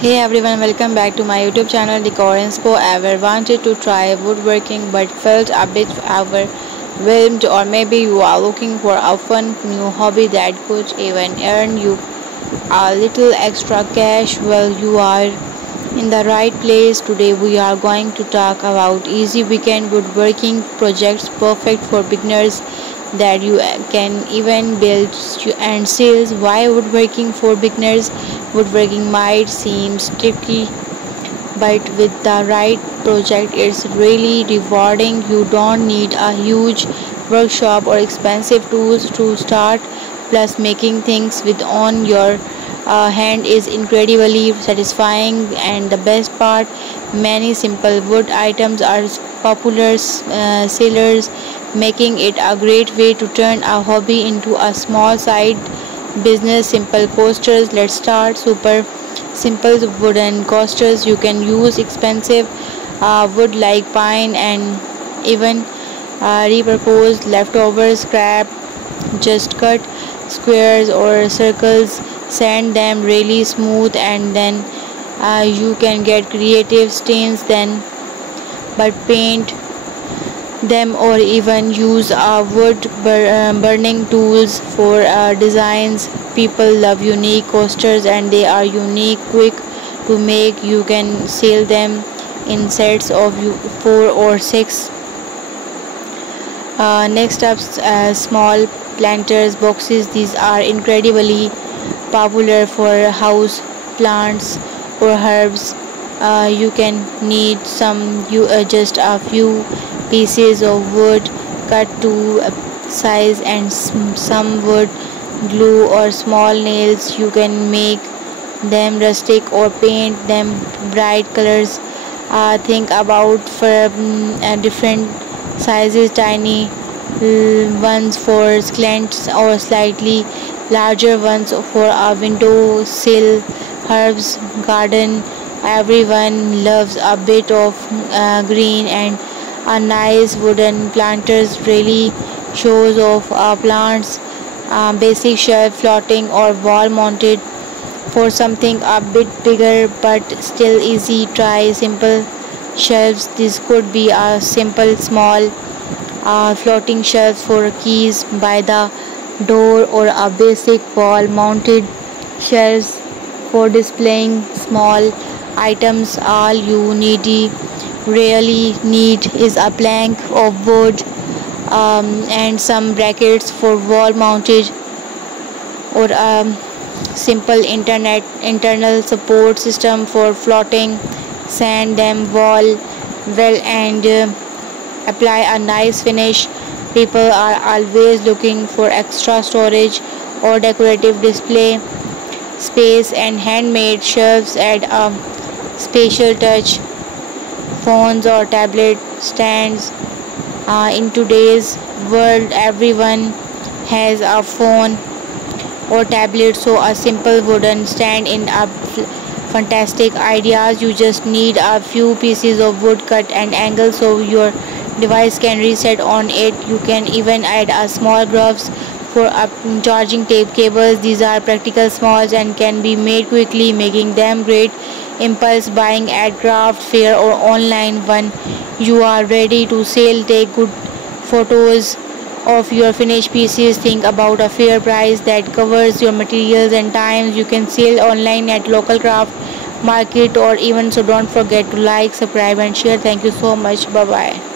Hey everyone, welcome back to my YouTube channel Decor Inspo. Ever wanted to try woodworking but felt a bit overwhelmed, or maybe you are looking for a fun new hobby that could even earn you a little extra cash? Well, you are in the right place. Today we are going to talk about easy weekend woodworking projects perfect for beginners that you can even build and sales. Why woodworking for beginners? Woodworking might seem tricky, but with the right project it's really rewarding. You don't need a huge workshop or expensive tools to start, plus making things with on your hand is incredibly satisfying. And the best part, many simple wood items are popular sellers, making it a great way to turn a hobby into a small side business. Simple coasters, let's start. Super simple wooden coasters. You can use expensive wood like pine and even repurpose leftover scrap. Just cut squares or circles, sand them really smooth, and then you can get creative stains then, but paint them or even use burning tools for designs. People love unique coasters and they are unique, quick to make. You can sell them in sets of 4 or 6. Next up, small planters boxes. These are incredibly popular for house plants or herbs. You can need just a few pieces of wood cut to size and some wood glue or small nails. You can make them rustic or paint them bright colors. Think about for different sizes, tiny ones for slants or slightly larger ones for a window sill, herbs garden. Everyone loves a bit of green, and a nice wooden planters really shows off plants. Basic shelf, floating or wall mounted. For something a bit bigger but still easy, try simple shelves. This could be a simple small floating shelves for keys by the door, or a basic wall mounted shelves for displaying small items. All you really need is a plank of wood and some brackets for wall mounted, or a simple internal support system for floating. Sand them well and apply a nice finish. People are always looking for extra storage or decorative display space, and handmade shelves add a special touch. Phones or tablet stands. In today's world, everyone has a phone or tablet, so a simple wooden stand in a fantastic ideas. You just need a few pieces of wood cut and angle so your device can reset on it. You can even add a small grooves for charging tape cables. These are practical smalls and can be made quickly, making them great impulse buying at craft fair or online. When you are ready to sell, take good photos of your finished pieces. Think about a fair price that covers your materials and times. You can sell online at local craft market or even so. Don't forget to like, subscribe and share. Thank you so much. Bye bye.